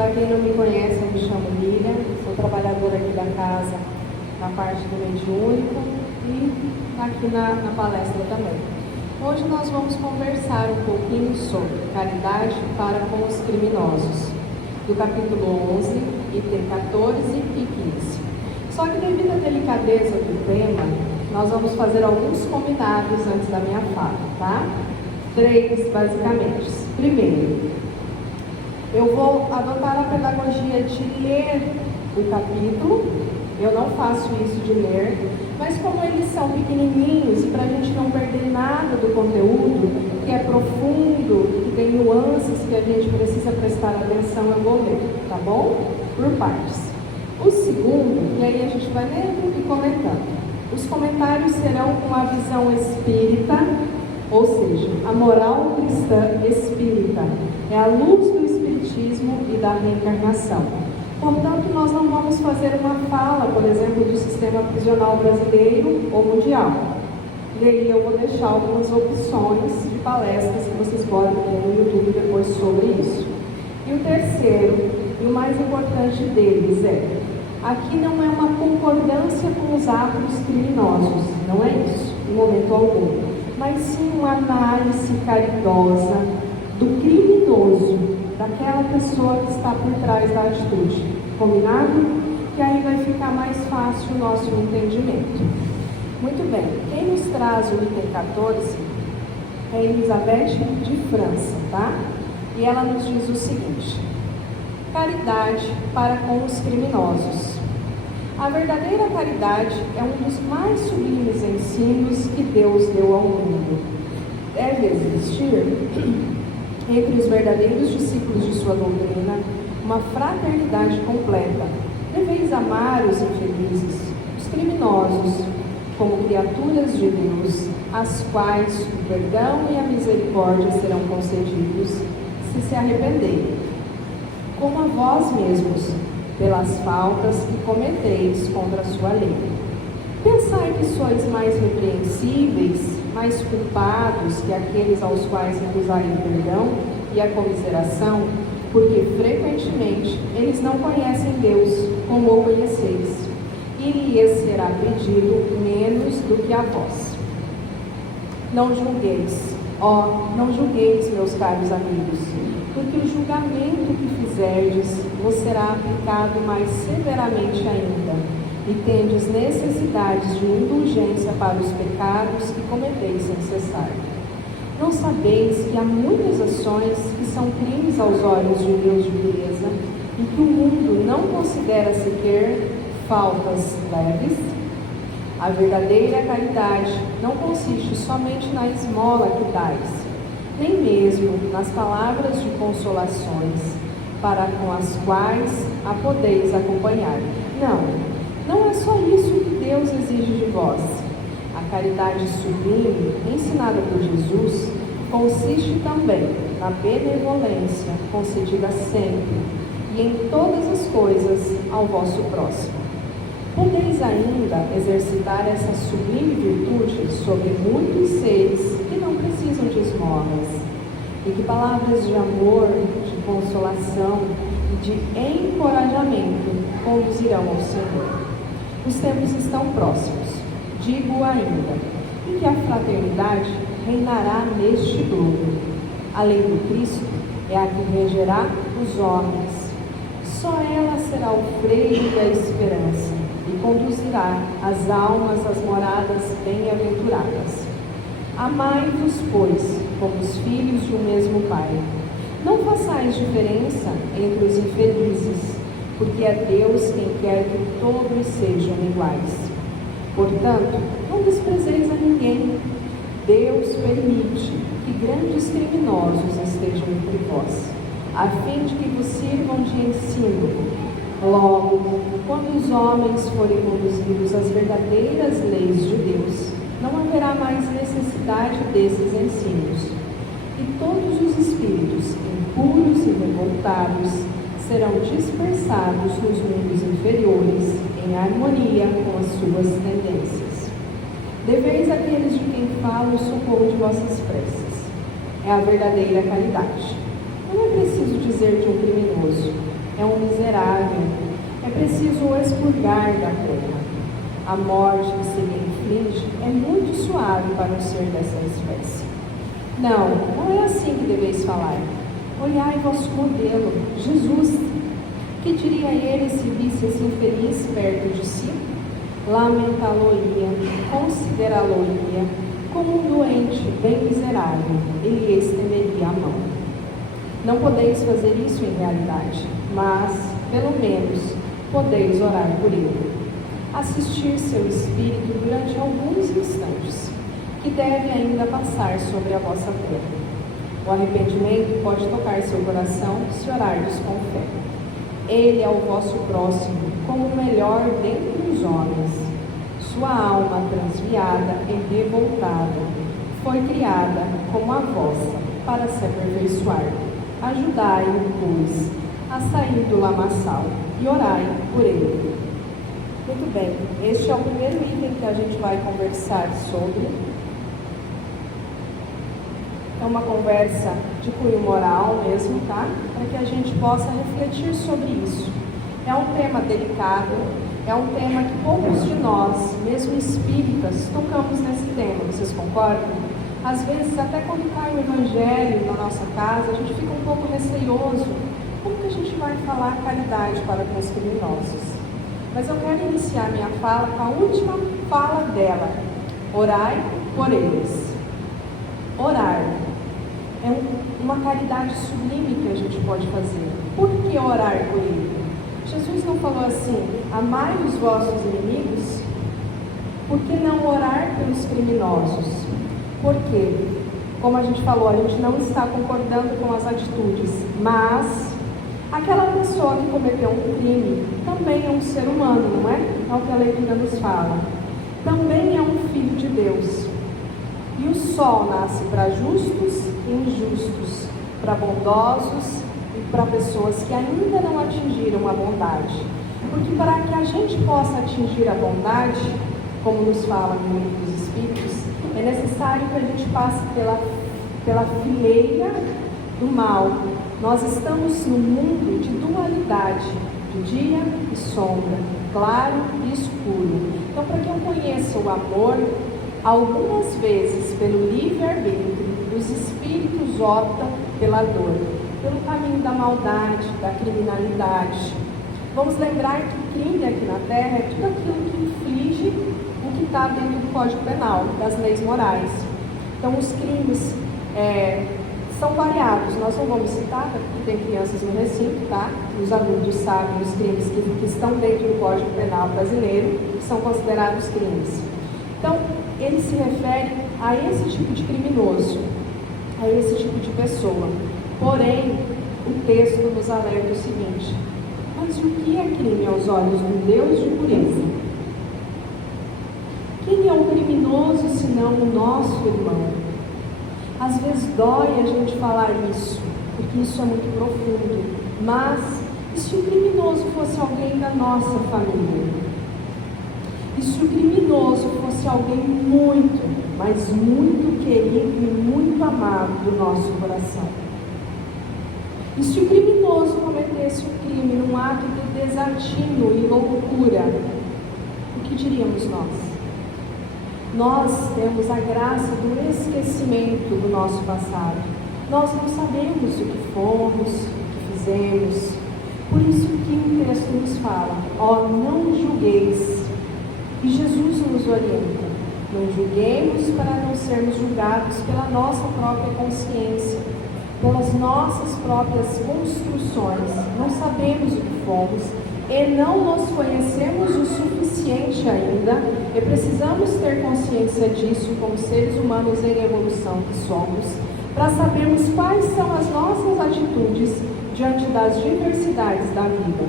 Para quem não me conhece, eu me chamo Lilian, sou trabalhadora aqui da casa na parte do mediúnico e aqui na palestra também. Hoje nós vamos conversar um pouquinho sobre caridade para com os criminosos, do capítulo 11, item 14 e 15. Só que devido à delicadeza do tema, nós vamos fazer alguns combinados antes da minha fala, tá? 3, basicamente. Primeiro, eu vou adotar a pedagogia de ler o capítulo. Eu não faço isso de ler, mas como eles são pequenininhos, e para a gente não perder nada do conteúdo, que é profundo, que tem nuances que a gente precisa prestar atenção, eu vou ler, tá bom? Por partes. O segundo, e aí a gente vai lendo e comentando. Os comentários serão com a visão espírita, ou seja, a moral cristã espírita. É a luz do espiritismo e da reencarnação. Portanto, nós não vamos fazer uma fala, por exemplo, do sistema prisional brasileiro ou mundial. E aí eu vou deixar algumas opções de palestras que vocês podem ver no YouTube depois sobre isso. E o terceiro, e o mais importante deles aqui não é uma concordância com os atos criminosos, não é isso, em momento algum, mas sim uma análise caridosa do criminoso, daquela pessoa que está por trás da atitude. Combinado? Que aí vai ficar mais fácil o nosso entendimento. Muito bem, quem nos traz o item 14 é Elizabeth de França, tá? E ela nos diz o seguinte: caridade para com os criminosos. A verdadeira caridade é um dos mais sublimes ensinos que Deus deu ao mundo. Deve existir entre os verdadeiros discípulos de sua doutrina uma fraternidade completa. Deveis amar os infelizes, os criminosos, como criaturas de Deus, às quais o perdão e a misericórdia serão concedidos se arrependerem, como a vós mesmos, pelas faltas que cometeis contra a sua lei. Pensai que sois mais repreensíveis, mais culpados que aqueles aos quais recusarem o perdão e a comiseração, porque frequentemente eles não conhecem Deus como o conheceis, e lhes será pedido menos do que a vós. Não julgueis, não julgueis, meus caros amigos, porque o julgamento que fizerdes vos será aplicado mais severamente ainda, e tendes necessidades de indulgência para os pecados que cometeis sem cessar. Não sabeis que há muitas ações que são crimes aos olhos de Deus de pureza, e que o mundo não considera sequer faltas leves? A verdadeira caridade não consiste somente na esmola que dais, nem mesmo nas palavras de consolações, para com as quais a podeis acompanhar. Não é só isso que Deus exige de vós. A caridade sublime, ensinada por Jesus, consiste também na benevolência concedida sempre e em todas as coisas ao vosso próximo. Podeis ainda exercitar essa sublime virtude sobre muitos seres que não precisam de esmolas, e que palavras de amor, de consolação e de encorajamento conduzirão ao Senhor. Os tempos estão próximos, digo ainda, em que a fraternidade reinará neste globo. A lei do Cristo é a que regerá os homens. Só ela será o freio da esperança e conduzirá as almas às moradas bem-aventuradas. Amai-vos, pois, como os filhos de um mesmo Pai. Não façais diferença entre os infelizes, porque é Deus quem quer que todos sejam iguais. Portanto, não desprezeis a ninguém. Deus permite que grandes criminosos estejam entre vós, a fim de que vos sirvam de ensino. Logo, quando os homens forem conduzidos às verdadeiras leis de Deus, não haverá mais necessidade desses ensinos. E todos os espíritos impuros e revoltados serão dispersados nos mundos inferiores, em harmonia com as suas tendências. Deveis àqueles de quem falo o socorro de vossas preces. É a verdadeira caridade. Não é preciso dizer de um criminoso: é um miserável. É preciso o expurgar da terra. A morte que se lhe inflige é muito suave para um ser dessa espécie. Não, não é assim que deveis falar. Olhai vosso modelo, Jesus. Que diria ele se visse esse infeliz perto de si? Lamentá-lo-ia, considerá-lo-ia como um doente bem miserável, e lhe estenderia a mão. Não podeis fazer isso em realidade, mas, pelo menos, podeis orar por ele. Assistir seu espírito durante alguns instantes, que deve ainda passar sobre a vossa terra. O arrependimento pode tocar seu coração se orardes com fé. Ele é o vosso próximo, como o melhor dentre os homens. Sua alma transviada e revoltada foi criada como a vossa, para se aperfeiçoar. Ajudai-o, pois, a sair do lamaçal e orai por ele. Muito bem, este é o primeiro item que a gente vai conversar sobre. É uma conversa de cunho moral mesmo, tá? Para que a gente possa refletir sobre isso. É um tema delicado, é um tema que poucos de nós, mesmo espíritas, tocamos nesse tema, vocês concordam? Às vezes, até quando cai o evangelho na nossa casa, a gente fica um pouco receioso. Como que a gente vai falar caridade para com os criminosos? Mas eu quero iniciar minha fala com a última fala dela. Orai por eles. Orar é uma caridade sublime que a gente pode fazer. Por que orar por ele? Jesus não falou assim, amai os vossos inimigos? Por que não orar pelos criminosos? Por quê? Como a gente falou, a gente não está concordando com as atitudes, mas aquela pessoa que cometeu um crime também é um ser humano, não é? É o que a leitura nos fala. Também é um filho de Deus. E o sol nasce para justos e injustos, para bondosos e para pessoas que ainda não atingiram a bondade. Porque para que a gente possa atingir a bondade, como nos fala no livro dos Espíritos, é necessário que a gente passe pela fileira do mal. Nós estamos num mundo de dualidade, de dia e sombra, claro e escuro. Então, para que eu conheça o amor, algumas vezes, pelo livre-arbítrio, os espíritos optam pela dor, pelo caminho da maldade, da criminalidade. Vamos lembrar que crime aqui na Terra é tudo aquilo que inflige o que está dentro do Código Penal, das leis morais. Então, os crimes são variados. Nós não vamos citar, porque tem crianças no recinto, tá? Os adultos sabem os crimes que estão dentro do Código Penal brasileiro, que são considerados crimes. Então, ele se refere a esse tipo de criminoso, a esse tipo de pessoa. Porém, o texto nos alerta o seguinte: mas o que é crime aos olhos do Deus de pureza? Quem é o criminoso senão o nosso irmão? Às vezes dói a gente falar isso, porque isso é muito profundo. Mas, e se o criminoso fosse alguém da nossa família? E se o criminoso fosse alguém muito, mas muito querido e muito amado do nosso coração? E se o criminoso cometesse o crime num ato de desatino e loucura, o que diríamos nós? Nós temos a graça do esquecimento do nosso passado. Nós não sabemos o que fomos, o que fizemos. Por isso que o texto nos fala, não julgueis. E Jesus nos orienta, não julguemos para não sermos julgados pela nossa própria consciência, pelas nossas próprias construções. Não sabemos o que fomos e não nos conhecemos o suficiente ainda, e precisamos ter consciência disso como seres humanos em evolução que somos, para sabermos quais são as nossas atitudes diante das diversidades da vida.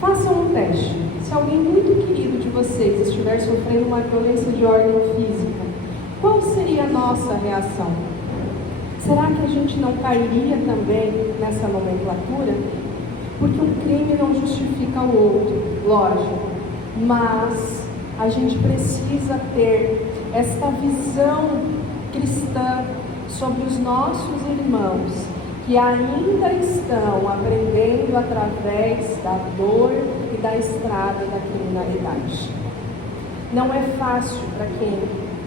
Façam um teste. Se alguém muito querido de vocês estiver sofrendo uma violência de ordem física, qual seria a nossa reação? Será que a gente não cairia também nessa nomenclatura? Porque um crime não justifica o outro, lógico, mas a gente precisa ter esta visão cristã sobre os nossos irmãos, que ainda estão aprendendo através da dor e da estrada da criminalidade. Não é fácil para quem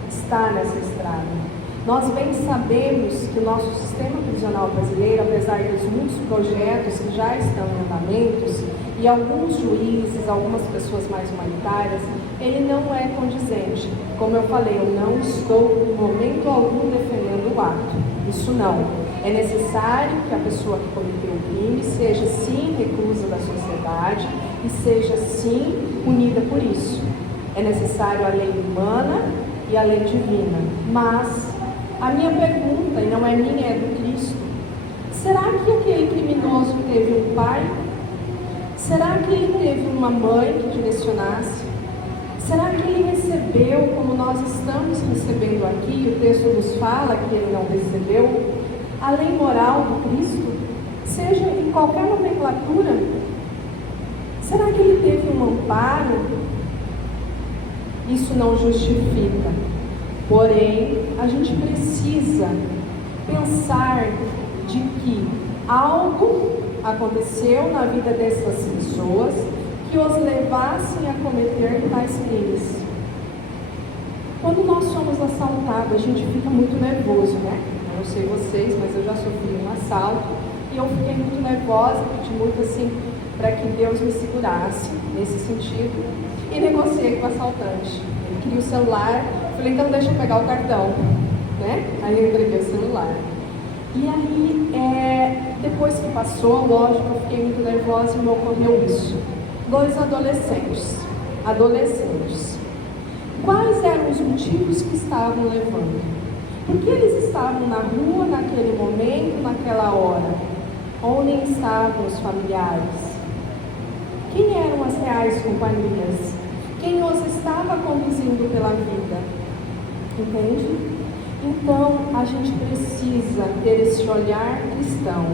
está nessa estrada. Nós bem sabemos que o nosso sistema prisional brasileiro, apesar dos muitos projetos que já estão em andamentos, e alguns juízes, algumas pessoas mais humanitárias, ele não é condizente. Como eu falei, eu não estou em momento algum defendendo o ato. Isso não. É necessário que a pessoa que cometeu o crime seja sim reclusa da sociedade e seja sim punida por isso. É necessário a lei humana e a lei divina. Mas a minha pergunta, e não é minha, é do Cristo: será que aquele criminoso teve um pai? Será que ele teve uma mãe que direcionasse? Será que ele recebeu, como nós estamos recebendo aqui, o texto nos fala que ele não recebeu, a lei moral do Cristo, seja em qualquer nomenclatura? Será que ele teve um amparo? Isso não justifica. Porém, a gente precisa pensar de que algo aconteceu na vida dessas pessoas que os levassem a cometer tais crimes. Quando nós somos assaltados, a gente fica muito nervoso, né? Eu não sei vocês, mas eu já sofri um assalto e eu fiquei muito nervosa, pedi muito assim para que Deus me segurasse nesse sentido e negociei com o assaltante. Ele queria o celular, falei, então deixa eu pegar o cartão, né? Aí eu entreguei o celular. E aí, depois que passou, lógico, eu fiquei muito nervosa e me ocorreu isso. 2 adolescentes. Quais eram os motivos que estavam levando? Por que eles estavam na rua naquele momento, naquela hora? Onde estavam os familiares? Quem eram as reais companhias? Quem os estava conduzindo pela vida? Entende? Então, a gente precisa ter esse olhar cristão,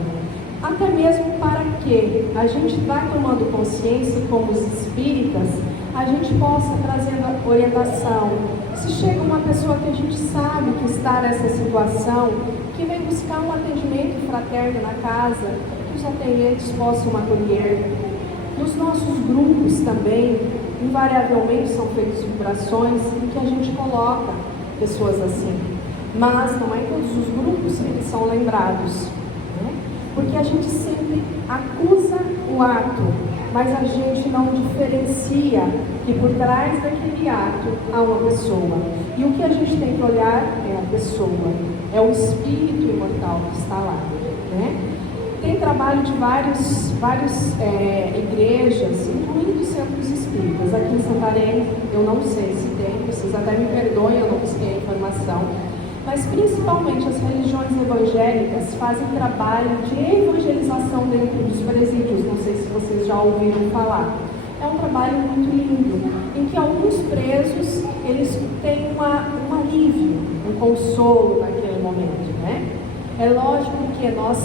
até mesmo para que a gente vá tomando consciência, como os espíritas, a gente possa trazer orientação. Se chega uma pessoa que a gente sabe que está nessa situação, que vem buscar um atendimento fraterno na casa, que os atendentes possam acolher. Nos nossos grupos também, invariavelmente são feitas vibrações em que a gente coloca pessoas assim. Mas não é em todos os grupos que eles são lembrados, né? Porque a gente sempre acusa o ato, mas a gente não diferencia que por trás daquele ato há uma pessoa. E o que a gente tem que olhar é a pessoa, é o espírito imortal que está lá, né? Tem trabalho de várias igrejas, incluindo centros espíritas. Aqui em Santarém, eu não sei se tem, vocês até me perdoem, eu não busquei a informação. Mas principalmente as religiões evangélicas fazem trabalho de evangelização dentro dos presídios. Não sei se vocês já ouviram falar. É um trabalho muito lindo, em que alguns presos eles têm um alívio, um consolo naquele momento, né? É lógico que nós,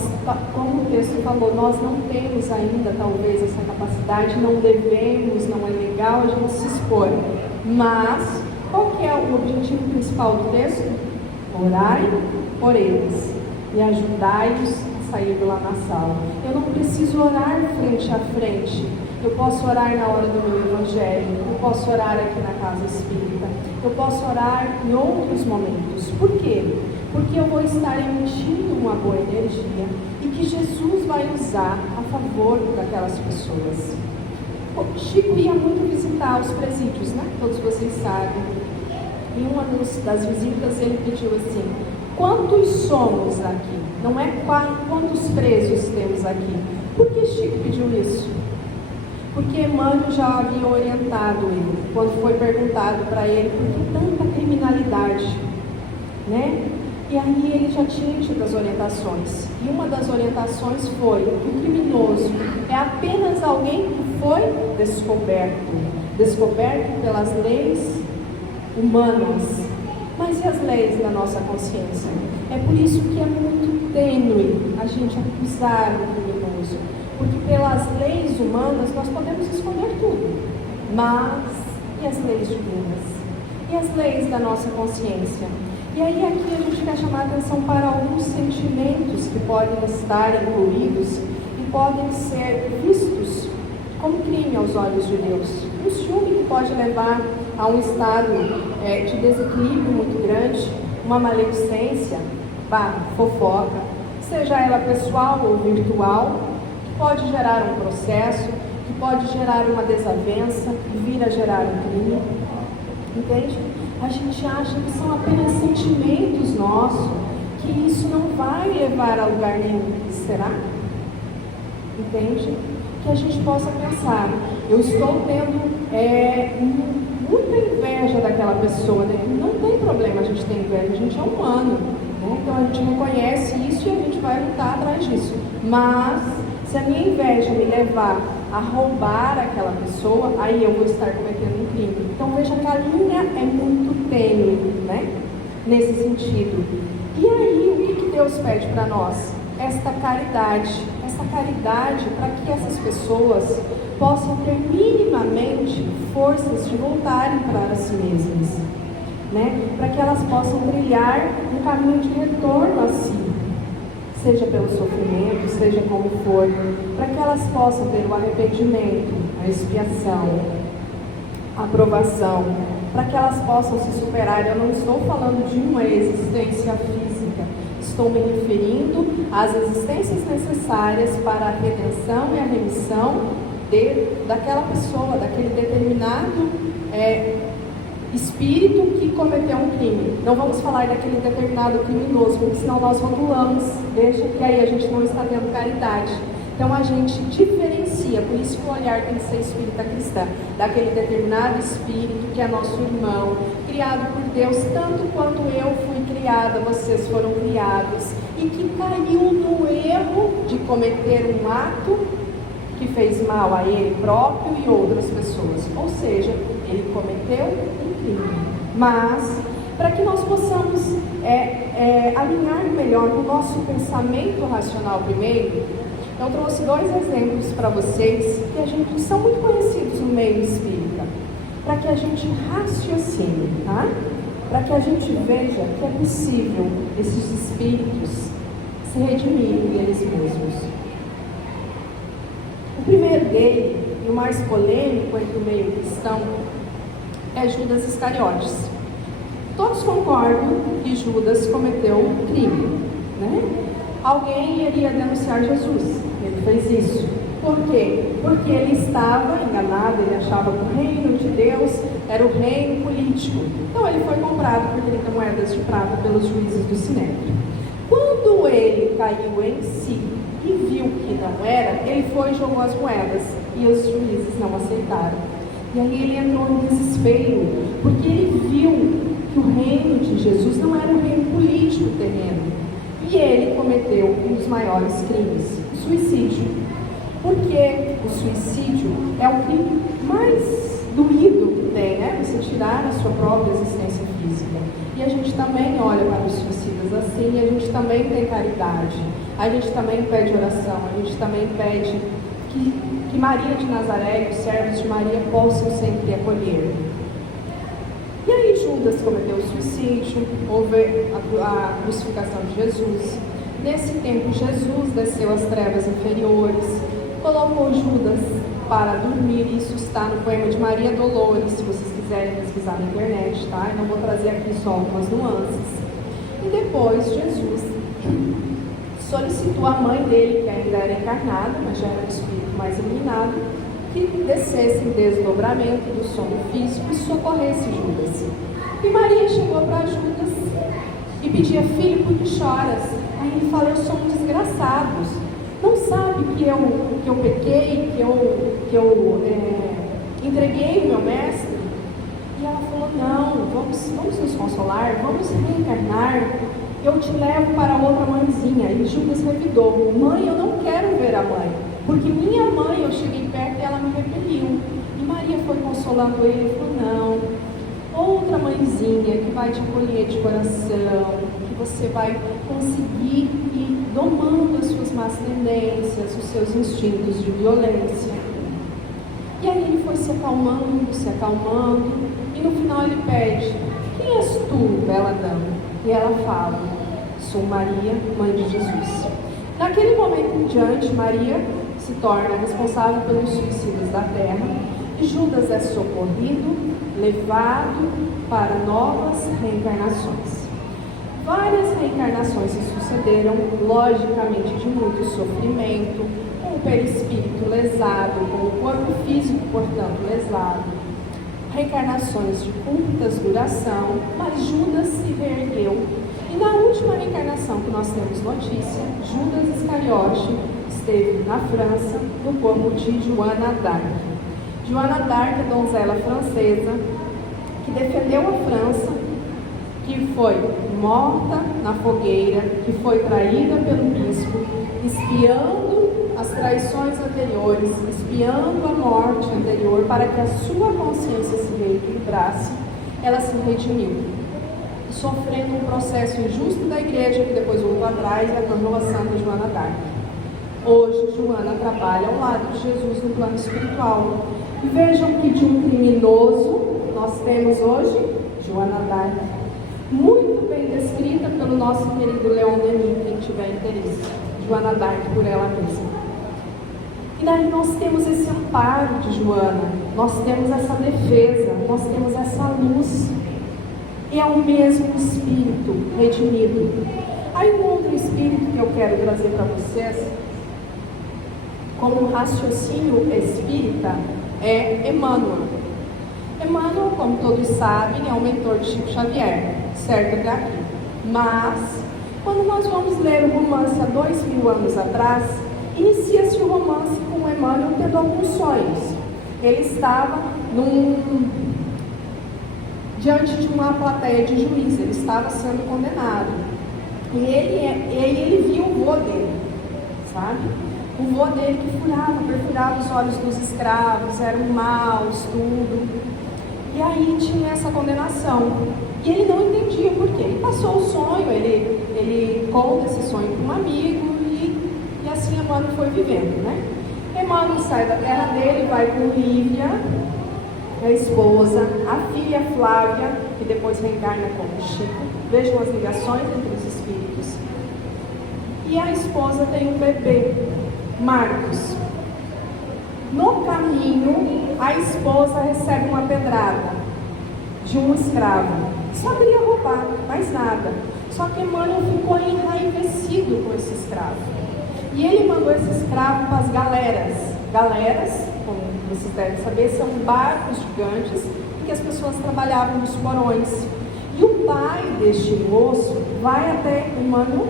como o texto falou, nós não temos ainda talvez essa capacidade, não devemos, não é legal a gente se expor. Mas qual que é o objetivo principal do texto? Orai por eles e ajudai-os a sair de lá na sala. Eu não preciso orar frente a frente. Eu posso orar na hora do meu evangelho. Eu posso orar aqui na casa espírita. Eu posso orar em outros momentos. Por quê? Porque eu vou estar emitindo uma boa energia e que Jesus vai usar a favor daquelas pessoas. O Chico ia muito visitar os presídios, né? Todos vocês sabem. Em uma das visitas ele pediu assim: quantos somos aqui? Não é quantos presos temos aqui. Por que Chico pediu isso? Porque Emmanuel já havia orientado ele, quando foi perguntado para ele por que tanta criminalidade, né? E aí ele já tinha tido as orientações. E uma das orientações foi que o criminoso é apenas alguém que foi descoberto pelas leis humanas. Mas e as leis da nossa consciência? É por isso que é muito tênue a gente acusar o criminoso. Porque pelas leis humanas nós podemos esconder tudo. Mas e as leis divinas? E as leis da nossa consciência? E aí aqui a gente quer chamar a atenção para alguns sentimentos que podem estar incluídos e podem ser vistos como crime aos olhos de Deus. Um ciúme que pode levar a um estado de desequilíbrio muito grande, uma maledicência, fofoca, seja ela pessoal ou virtual, que pode gerar um processo, que pode gerar uma desavença e vir a gerar um crime. Entende? A gente acha que são apenas sentimentos nossos, que isso não vai levar a lugar nenhum. Será? Entende? Que a gente possa pensar, eu estou tendo muita inveja daquela pessoa, né? Não tem problema a gente ter inveja, a gente é humano, né? Então a gente reconhece isso e a gente vai lutar atrás disso. Mas, se a minha inveja me levar a roubar aquela pessoa, aí eu vou estar cometendo um crime. Então veja que a linha é muito tênue, né? Nesse sentido. E aí, o que Deus pede para nós? Esta caridade para que essas pessoas possam ter minimamente forças de voltarem para si mesmas, né? Para que elas possam trilhar um caminho de retorno a si, seja pelo sofrimento, seja como for, para que elas possam ter o arrependimento, a expiação, a aprovação, para que elas possam se superar. Eu não estou falando de uma existência física, estou me referindo às existências necessárias para a redenção e a remissão daquela pessoa, daquele determinado espírito que cometeu um crime. Não vamos falar daquele determinado criminoso, porque senão nós rotulamos, deixa que aí a gente não está tendo caridade. Então a gente diferencia, por isso que o olhar tem que ser espírita cristã, daquele determinado espírito que é nosso irmão, criado por Deus, tanto quanto eu fui criada, vocês foram criados, e que caiu no erro de cometer um ato que fez mal a ele próprio e outras pessoas. Ou seja, ele cometeu um crime. Mas, para que nós possamos alinhar melhor o nosso pensamento racional primeiro, eu trouxe 2 exemplos para vocês que são muito conhecidos no meio espírita, para que a gente raciocine, tá? Para que a gente veja que é possível esses espíritos se redimirem deles mesmos. O primeiro dele, e o mais polêmico entre o meio cristão, é Judas Iscariotes. Todos concordam que Judas cometeu um crime, né? Alguém iria denunciar Jesus, ele fez isso. Por quê? Porque ele estava enganado, ele achava que o reino de Deus era o reino político. Então ele foi comprado por 30 moedas de prata pelos juízes do Sinédrio. Quando ele caiu em si e viu que não era, ele foi e jogou as moedas, e os juízes não aceitaram. E aí ele entrou em desespero, porque ele viu que o reino de Jesus não era um reino político terreno. E ele cometeu um dos maiores crimes, o suicídio. Porque o suicídio é o crime mais doído que tem, né? Você tirar a sua própria existência física. E a gente também olha para os suicidas assim, e a gente também tem caridade. A gente também pede oração, a gente também pede que Maria de Nazaré e os servos de Maria possam sempre acolher. E aí Judas cometeu o suicídio, houve a crucificação de Jesus. Nesse tempo Jesus desceu às trevas inferiores, colocou Judas para dormir. Isso está no poema de Maria Dolores, se vocês quiserem pesquisar na internet, tá? Eu não vou trazer aqui só algumas nuances. E depois Jesus solicitou à mãe dele, que ainda era encarnada, mas já era um espírito mais iluminado, que descesse em desdobramento do sono físico e socorresse Judas. E Maria chegou para Judas e pedia: filho, por que choras? Aí ele fala: eu sou um desgraçado. Não sabe que eu pequei, que eu entreguei o meu mestre? E ela falou: não, vamos nos consolar, vamos reencarnar, eu te levo para outra mãezinha. E Judas revidou: mãe, eu não quero ver a mãe, porque minha mãe, eu cheguei perto e ela me repeliu. E Maria foi consolando ele e falou: não, outra mãezinha que vai te acolher de coração, que você vai conseguir ir domando as suas más tendências, os seus instintos de violência. E aí ele foi se acalmando, e no final ele pede: quem és tu, bela dama? e ela fala: sou Maria, mãe de Jesus. Naquele momento em diante, Maria se torna responsável pelos suicídios da terra, e Judas é socorrido, levado para novas reencarnações. Várias reencarnações se sucederam, logicamente de muito sofrimento, com o perispírito lesado, com o corpo físico, portanto, lesado. Reencarnações de curtas duração, mas Judas se reergueu. E na última reencarnação que nós temos notícia, Judas Iscariote esteve na França, no corpo de Joana d'Arc. Joana d'Arc é donzela francesa que defendeu a França, que foi morta na fogueira, que foi traída pelo bispo, espiando as traições anteriores, espiando a morte anterior, para que a sua consciência se reequilibrasse. Ela se redimiu, sofrendo um processo injusto da igreja, que depois voltou atrás e a tornou a Santa Joana d'Arc. Hoje, Joana trabalha ao lado de Jesus no plano espiritual. E vejam que de um criminoso nós temos hoje Joana d'Arc, muito bem descrita pelo nosso querido Leon Denis, quem tiver interesse. Joana d'Arc por ela mesma. E daí nós temos esse amparo de Joana, nós temos essa defesa, nós temos essa luz. É o mesmo Espírito redimido. Aí um outro Espírito que eu quero trazer para vocês, como raciocínio espírita, é Emmanuel. Emmanuel, como todos sabem, é o mentor de Chico Xavier, certo até aqui. Mas, quando nós vamos ler o romance há 2000 anos atrás, inicia-se o romance com Emmanuel tendo alguns sonhos. Ele estava diante de uma plateia de juízes, ele estava sendo condenado. E ele viu o vô dele, sabe? O vô dele que perfurava os olhos dos escravos, eram maus, tudo. E aí tinha essa condenação. E ele não entendia por quê. Ele passou o sonho, ele conta esse sonho para um amigo e assim Emmanuel foi vivendo, né? Emmanuel sai da terra dele, vai com Lívia, a esposa, a filha Flávia, que depois reencarna como Chico. Vejam as ligações entre os espíritos. E a esposa tem um bebê, Marcos. No caminho, a esposa recebe uma pedrada de um escravo. Só queria roubar, mais nada. Só que Emmanuel ficou enraivecido com esse escravo. E ele mandou esse escravo para as galeras. Galeras, como vocês devem saber, são barcos gigantes em que as pessoas trabalhavam nos porões. E o pai deste moço vai até Emmanuel,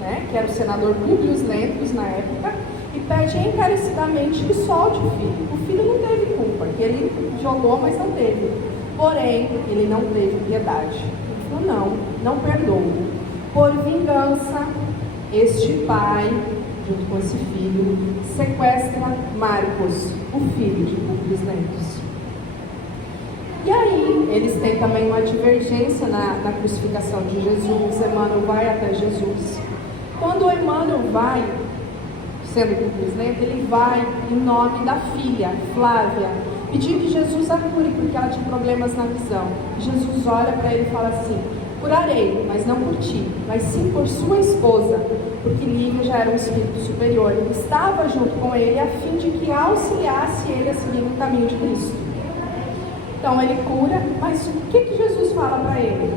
né, que era o senador Publio Lentulus na época, e pede encarecidamente que solte o filho. O filho não teve culpa, que ele jogou, mas não teve. Porém, ele não teve piedade. Ele falou: não perdoo. Por vingança, este pai, junto com esse filho, sequestra Marcos, o filho de Publio Lentulus. E aí, eles têm também uma divergência na crucificação de Jesus. Emmanuel vai até Jesus. Quando Emmanuel vai, sendo Publio Lentulus, ele vai em nome da filha, Flávia, pedir que Jesus a cure, porque ela tinha problemas na visão. Jesus olha para ele e fala assim: curarei, mas não por ti, mas sim por sua esposa, porque Lívia já era um espírito superior, estava junto com ele a fim de que auxiliasse ele a seguir no caminho de Cristo. Então ele cura, mas o que Jesus fala para ele?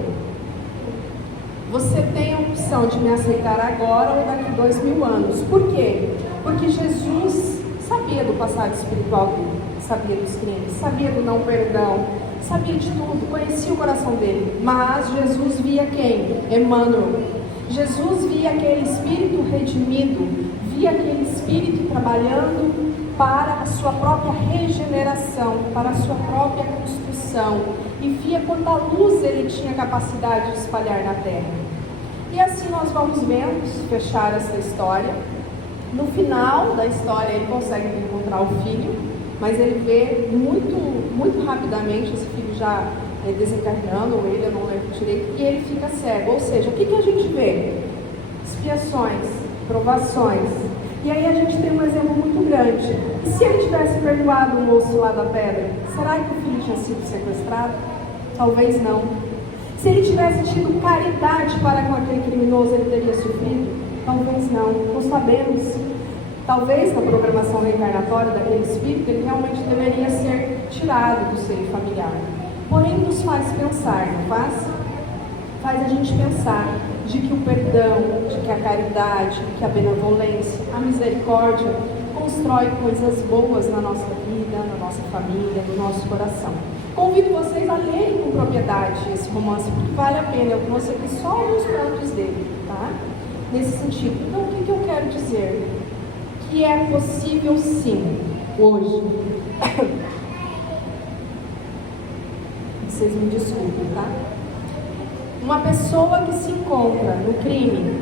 Você tem a opção de me aceitar agora ou daqui 2000 anos. Por quê? Porque Jesus sabia do passado espiritual dele, sabia dos crimes, sabia do não perdão, sabia de tudo, conhecia o coração dele. Mas Jesus via quem? Emmanuel. Jesus via aquele espírito redimido, via aquele espírito trabalhando para a sua própria regeneração, para a sua própria construção, e via quanta luz ele tinha capacidade de espalhar na terra. E assim nós vamos vendo fechar essa história. No final da história ele consegue encontrar o filho, mas ele vê muito rapidamente esse filho já desencarnando, ou ele, eu não lembro direito, e ele fica cego. Ou seja, o que a gente vê? Expiações, provações. E aí a gente tem um exemplo muito grande. E se ele tivesse perdoado o moço lá da pedra, será que o filho tinha sido sequestrado? Talvez não. Se ele tivesse tido caridade para com aquele criminoso, ele teria sofrido? Talvez não. Não sabemos. Talvez na programação reencarnatória daquele espírito, ele realmente deveria ser tirado do seio familiar. Porém, nos faz pensar, não faz? Faz a gente pensar de que o perdão, de que a caridade, de que a benevolência, a misericórdia constrói coisas boas na nossa vida, na nossa família, no nosso coração. Convido vocês a lerem com propriedade esse romance, porque vale a pena. Eu trouxe aqui só alguns pontos dele, tá? Nesse sentido. Então, o que eu quero dizer? Que é possível sim, hoje. Vocês me desculpem, tá? Uma pessoa que se encontra no crime,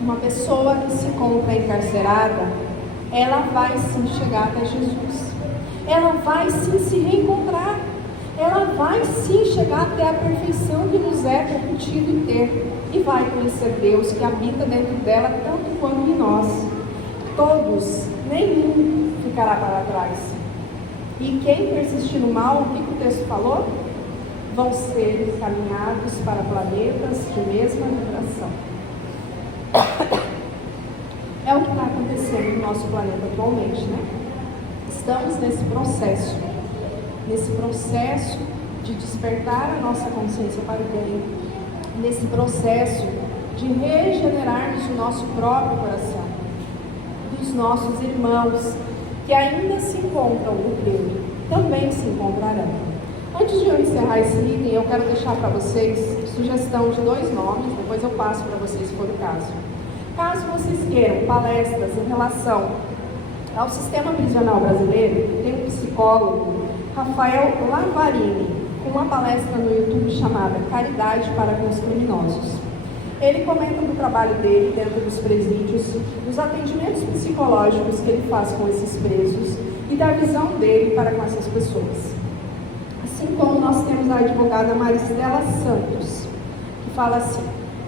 uma pessoa que se encontra encarcerada, ela vai sim chegar até Jesus. Ela vai sim se reencontrar. Ela vai sim chegar até a perfeição que nos é permitido ter. E vai conhecer Deus que habita dentro dela tanto quanto em nós. Todos, nenhum ficará para trás. E quem persistir no mal, o que o texto falou? Vão ser encaminhados para planetas de mesma vibração. É o que está acontecendo no nosso planeta atualmente, né? Estamos nesse processo de despertar a nossa consciência para o bem, nesse processo de regenerarmos o nosso próprio coração, dos nossos irmãos que ainda se encontram no crime, também se encontrarão. Antes de eu encerrar esse item, eu quero deixar para vocês sugestão de 2 nomes, depois eu passo para vocês se for o caso. Caso vocês queiram palestras em relação ao sistema prisional brasileiro, tem um psicólogo, Rafael Lavarini, com uma palestra no YouTube chamada Caridade para com os Criminosos. Ele comenta do trabalho dele dentro dos presídios, dos atendimentos psicológicos que ele faz com esses presos e da visão dele para com essas pessoas. Assim como nós temos a advogada Maristela Santos, que fala assim: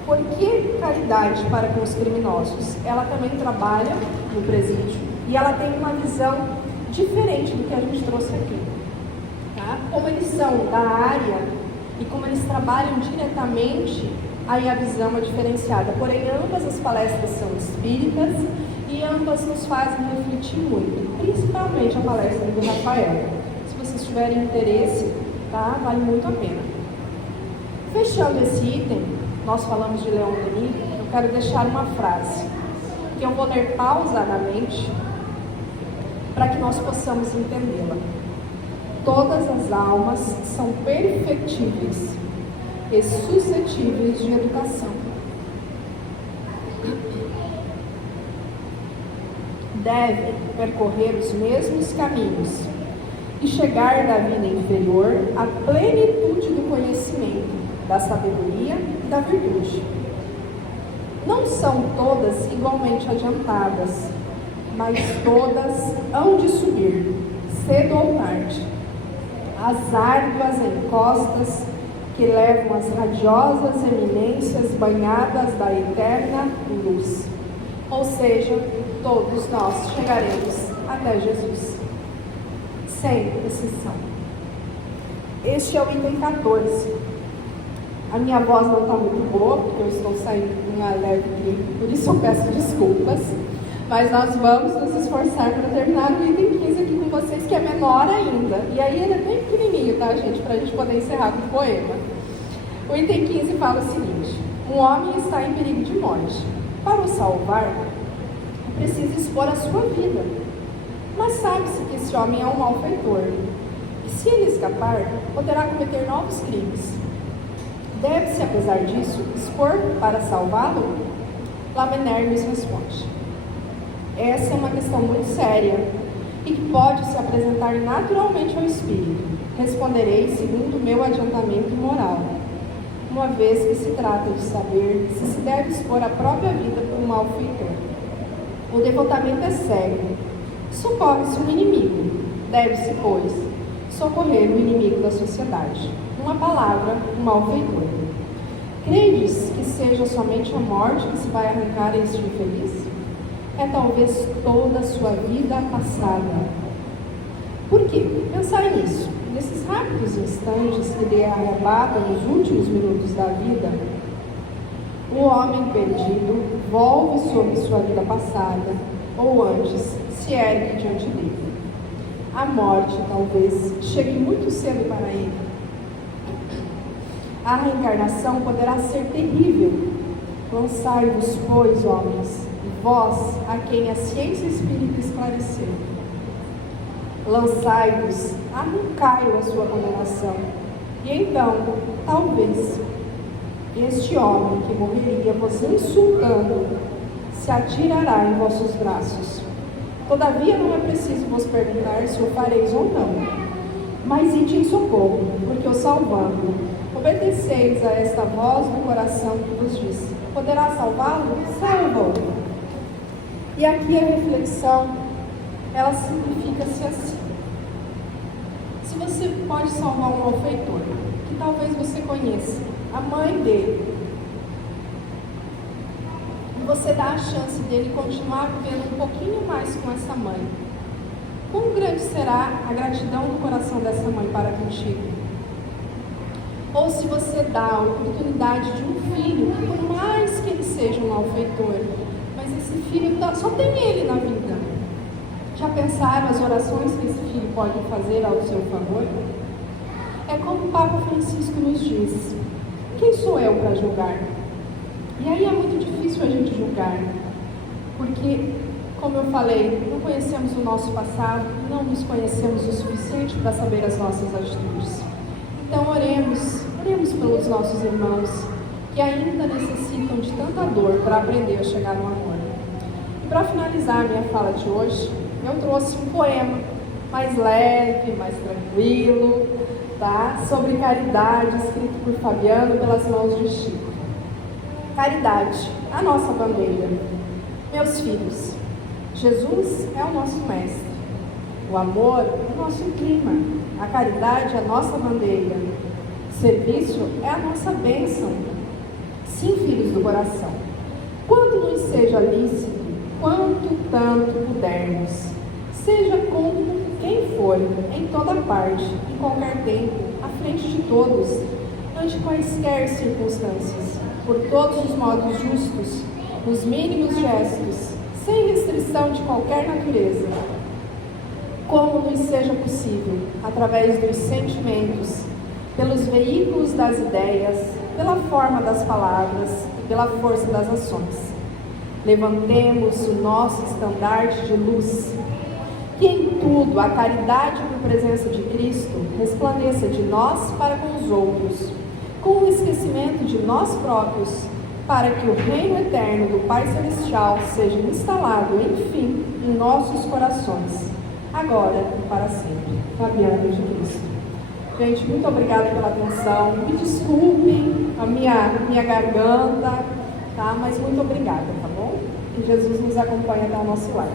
por que caridade para com os criminosos? Ela também trabalha no presídio e ela tem uma visão diferente do que a gente trouxe aqui. Tá? Como eles são da área e como eles trabalham diretamente, aí a visão é diferenciada. Porém, ambas as palestras são espíritas e ambas nos fazem refletir muito, principalmente a palestra do Rafael. Se vocês tiverem interesse, tá? Vale muito a pena. Fechando esse item, nós falamos de Leon Denis, eu quero deixar uma frase que eu vou ler pausadamente para que nós possamos entendê-la. Todas as almas são perfectíveis e suscetíveis de educação. Devem percorrer os mesmos caminhos e chegar da vida inferior à plenitude do conhecimento, da sabedoria e da virtude. Não são todas igualmente adiantadas, mas todas hão de subir, cedo ou tarde, as árduas encostas que levam às radiosas eminências banhadas da eterna luz. Ou seja, todos nós chegaremos até Jesus, sem exceção. Este é o item 14. A minha voz não está muito boa, porque eu estou saindo com uma leve gripe, por isso eu peço desculpas. Mas nós vamos nos esforçar para terminar o item 15 aqui com vocês, que é menor ainda. E aí ele é bem pequenininho, tá, gente? Para a gente poder encerrar com o poema. O item 15 fala o seguinte: um homem está em perigo de morte. Para o salvar, é preciso expor a sua vida. Mas sabe-se que esse homem é um malfeitor. E se ele escapar, poderá cometer novos crimes. Deve-se, apesar disso, expor para salvá-lo? Lamenermes responde: essa é uma questão muito séria e que pode se apresentar naturalmente ao espírito. Responderei segundo o meu adiantamento moral, uma vez que se trata de saber se deve expor a própria vida por um malfeitor. O devotamento é cego. Socorre-se um inimigo. Deve-se, pois, socorrer o inimigo da sociedade. Uma palavra, um malfeitor. Credes que seja somente a morte que se vai arrancar a este infeliz? É talvez toda a sua vida passada. Por quê? Pensai nisso. nesses rápidos instantes que lhe arrebatam os últimos minutos da vida, o homem perdido volve sobre sua vida passada, ou antes, se ergue diante dele. A morte, talvez, chegue muito cedo para ele. A reencarnação poderá ser terrível. Lançai-vos, pois, homens, vós, a quem a ciência espírita esclareceu. Lançai-vos, arrancai-o a sua condenação. E então, talvez, este homem que morreria vos insultando se atirará em vossos braços. Todavia não é preciso vos perguntar se o fareis ou não, mas ide em socorro, porque o salvando, obedeceis a esta voz do coração que vos diz: poderá salvá-lo? Salva-o. E aqui a reflexão, ela simplifica-se assim. Se você pode salvar um malfeitor, que talvez você conheça, a mãe dele, e você dá a chance dele continuar vivendo um pouquinho mais com essa mãe, quão grande será a gratidão do coração dessa mãe para contigo? Ou se você dá a oportunidade de um filho, que por mais que ele seja um malfeitor, mas esse filho só tem ele na vida. Já pensaram as orações que esse filho pode fazer ao seu favor? É como o Papa Francisco nos diz: quem sou eu para julgar? E aí é muito difícil a gente julgar, porque, como eu falei, não conhecemos o nosso passado, não nos conhecemos o suficiente para saber as nossas atitudes. Então oremos pelos nossos irmãos que ainda necessitam de tanta dor para aprender a chegar no amor. E para finalizar a minha fala de hoje, eu trouxe um poema mais leve, mais tranquilo, tá? Sobre caridade, escrito por Fabiano pelas mãos de Chico. Caridade, a nossa bandeira. Meus filhos, Jesus é o nosso mestre. O amor é o nosso clima. A caridade é a nossa bandeira. O serviço é a nossa bênção. Sim, filhos do coração. Quanto nos seja lícito, quanto tanto pudermos, seja como quem for, em toda parte, em qualquer tempo, à frente de todos, ante quaisquer circunstâncias, por todos os modos justos, nos mínimos gestos, sem restrição de qualquer natureza, como nos seja possível, através dos sentimentos, pelos veículos das ideias, pela forma das palavras e pela força das ações. Levantemos o nosso estandarte de luz, que em tudo a caridade por presença de Cristo resplandeça de nós para com os outros, com o esquecimento de nós próprios, para que o reino eterno do Pai Celestial seja instalado, enfim, em nossos corações, agora e para sempre. Fabiano de Cristo. Gente, muito obrigada pela atenção. Me desculpem a minha garganta, tá? Mas muito obrigada, tá bom? Que Jesus nos acompanhe até o nosso lar.